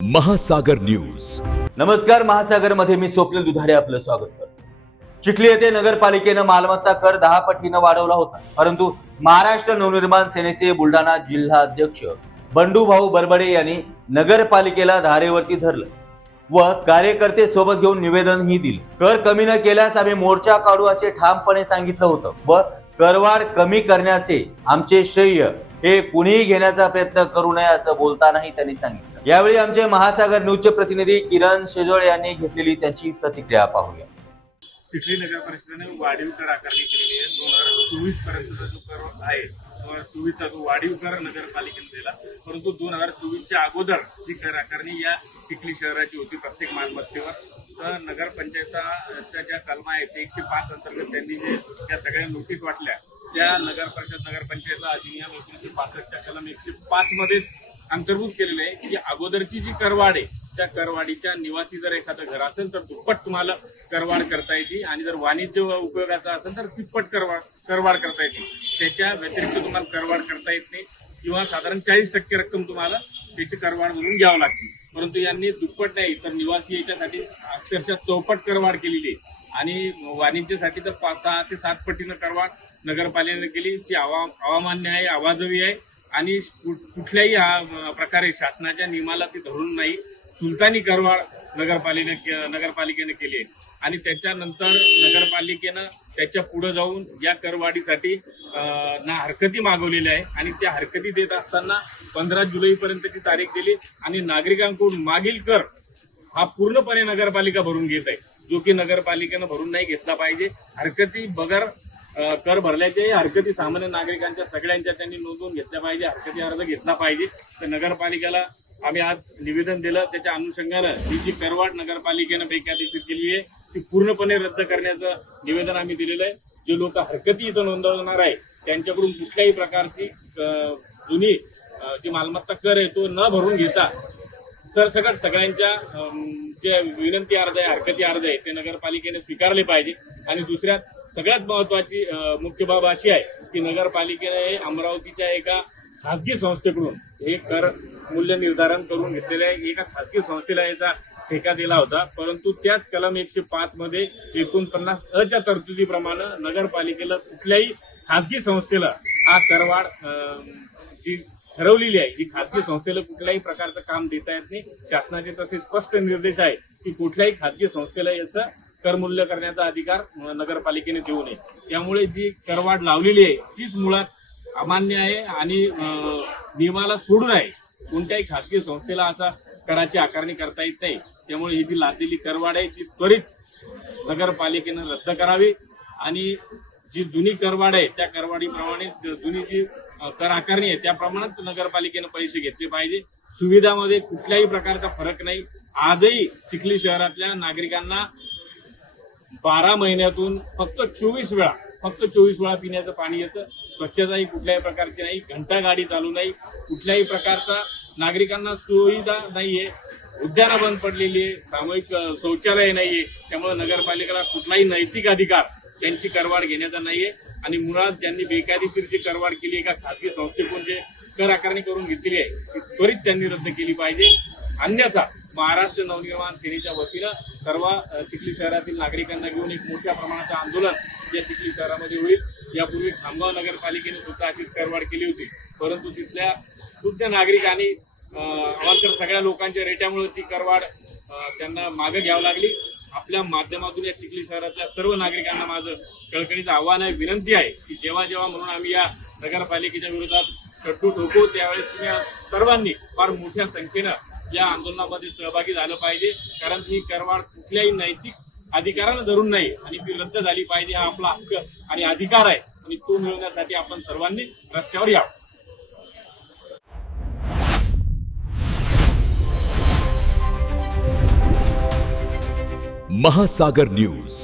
महासागर न्यूज. नमस्कार. महासागर मध्ये मी स्वप्नील दुधारे आपलं स्वागत करतो. चिखली येथे नगरपालिकेनं मालमत्ता कर 10 पटीनं वाढवला होता, परंतु महाराष्ट्र नवनिर्माण सेनेचे बुलढाणा जिल्हा अध्यक्ष बंडू भाऊ बरबडे यांनी नगरपालिकेला धारेवरती धरलं व कार्यकर्ते सोबत घेऊन निवेदनही दिले. कर कमी न केल्यास आम्ही मोर्चा काढू असे ठामपणे सांगितलं होतं व करवाढ कमी करण्याचे आमचे श्रेय हे कुणीही घेण्याचा प्रयत्न करू नये असं बोलतानाही त्यांनी सांगितलं. यावेळी आमचे महासागर न्यूजचे प्रतिनिधी किरण शेजोळे यांनी घेतलेली त्यांची प्रतिक्रिया पाहूया. चिखली नगर परिषदेने वाढीव कर आकारणी केलेली आहे. 2024 पर्यंतचा जो कर आहे 2024चा जो वाढीव कर नगरपालिकेने दिला, परंतु 2024च्या अगोदर जी कर आकारणी या चिखली शहराची होती प्रत्येक मालमत्तेवर, तर नगरपंचायतच्या ज्या कलमा आहेत ते 105 अंतर्गत त्यांनी जे त्या सगळ्या नोटीस वाटल्या त्या नगरपंचायत अधिनियम 1965च्या कलम 105 मध्येच अंतर्भूत केलेलं आहे की अगोदरची जी करवाढ आहे त्या करवाढीच्या निवासी जर एखादं घर असेल तर दुप्पट तुम्हाला करवाढ करता येते आणि जर वाणिज्य उपयोगाचा असेल तर तिप्पट करवाढ करता येते. त्याच्या व्यतिरिक्त तुम्हाला करवाढ करता येत नाही किंवा साधारण 40% रक्कम तुम्हाला त्याची करवाढ म्हणून घ्यावं लागते. परंतु यांनी दुप्पट नाही तर निवासी याच्यासाठी अक्षरशः चौपट करवाढ केलेली आहे आणि वाणिज्यासाठी तर 6 ते 7 पटीनं करवाढ नगरपालिकेने केली. ती अवामान्य आहे, अवाजवी आहे आणि कुठल्याही प्रकारे शासनाच्या नियमाला ती धरून नाही. सुलतानी करवाढ नगरपालिकेने केली आहे आणि त्याच्यानंतर नगरपालिकेनं त्याच्या पुढे जाऊन या करवाढीसाठी हरकती मागवलेल्या आहे आणि त्या हरकती देत असताना 15 जुलैपर्यंतची तारीख दिली आणि नागरिकांकडून मागील कर हा पूर्णपणे नगरपालिका भरून घेत आहे, जो की नगरपालिकेनं भरून नाही घेतला पाहिजे. हरकती बगर कर भरल्याच्याही हरकती सामान्य नागरिकांच्या सगळ्यांच्या त्यांनी नोंदवून घेतल्या पाहिजे, हरकती अर्ज घेतला पाहिजे. तर नगरपालिकेला आम्ही आज निवेदन दिलं, त्याच्या अनुषंगानं ही जी करवाढ नगरपालिकेनं बेकायदेशीर केली आहे ती पूर्णपणे रद्द करण्याचं निवेदन आम्ही दिलेलं आहे. जे लोक हरकती इथं नोंदवणार आहे त्यांच्याकडून कुठल्याही प्रकारची जुनी जी मालमत्ता कर आहे तो न भरून घेता सरसकट सगळ्यांच्या जे विनंती अर्ज आहे, हरकती अर्ज आहे ते नगरपालिकेने स्वीकारले पाहिजे. आणि दुसऱ्यात सगळ्यात महत्वाची मुख्य बाब अशी आहे की नगरपालिकेने अमरावतीच्या एका खासगी संस्थेकडून हे कर मूल्य निर्धारण करून घेतलेले आहे. एका खासगी संस्थेला याचा ठेका दिला होता, परंतु त्याच कलम 105 मध्ये 49 च्या तरतुदीप्रमाणे नगरपालिकेला कुठल्याही खासगी संस्थेला हा करवाढ जी ठरवलेली आहे, ही खासगी संस्थेला कुठल्याही प्रकारचं काम देता येत नाही. शासनाचे तसे स्पष्ट निर्देश आहे की कुठल्याही खासगी संस्थेला याचं करमूल्य करण्याचा अधिकार नगरपालिकेने देऊ नये. त्यामुळे जी करवाढ लावलेली आहे तीच मुळात अमान्य आहे आणि नियमाला सोडून आहे. कोणत्याही खासगी संस्थेला असा कराची आकारणी करता येत नाही. त्यामुळे ही जी लादलेली करवाढ आहे ती त्वरित नगरपालिकेनं रद्द करावी आणि जी जुनी करवाढ आहे त्या करवाढीप्रमाणे जुनी जी कर आकारणी आहे त्याप्रमाणेच नगरपालिकेनं पैसे घेतले पाहिजे. सुविधामध्ये कुठल्याही प्रकारचा फरक नाही. आजही चिखली शहरातल्या नागरिकांना 12 महिन्यातून फक्त 24 वेळा पिण्याचं पाणी येतं. स्वच्छताही कुठल्याही प्रकारची नाही, घंटा गाडी चालू नाही, कुठल्याही प्रकारचा नागरिकांना सुविधा नाहीये. उद्यानं बंद पडलेली आहे, सामूहिक शौचालय नाहीये. त्यामुळे नगरपालिकेला कुठलाही नैतिक अधिकार त्यांची करवाढ घेण्याचा नाहीये आणि मुळात ज्यांनी बेकायदेशीर जी करवाढ केली एका खासगी संस्थेकडून जे कर आकारणी करून घेतलेली आहे ती त्वरित त्यांनी रद्द केली पाहिजे. अन्यथा महाराष्ट्र नवनिर्माण सेनेच्या वतीनं सर्व चिखली शहरातील नागरिकांना घेऊन एक मोठ्या प्रमाणाचं आंदोलन या चिखली शहरामध्ये होईल. यापूर्वी खामगाव नगरपालिकेने सुद्धा अशीच करवाढ केली होती, परंतु तिथल्या शुद्ध नागरिकांनी अवांतर सगळ्या लोकांच्या रेट्यामुळे ती करवाढ त्यांना मागे घ्यावी लागली. आपल्या माध्यमातून या चिखली शहरातल्या सर्व नागरिकांना माझं कळकळीचं आव्हान आहे, विनंती आहे की जेव्हा म्हणून आम्ही या नगरपालिकेच्या विरोधात कट्टू ठोकू त्यावेळेस तुम्ही सर्वांनी फार मोठ्या संख्येनं या आंदोलनामध्ये सहभागी झालं पाहिजे. कारण ही करवाढ कुठल्याही नैतिक अधिकारानं धरून नाही आणि ती रद्द झाली पाहिजे. हा आपला हक्क आणि अधिकार आहे आणि तो मिळवण्यासाठी आपण सर्वांनी रस्त्यावर यावं. महासागर न्यूज.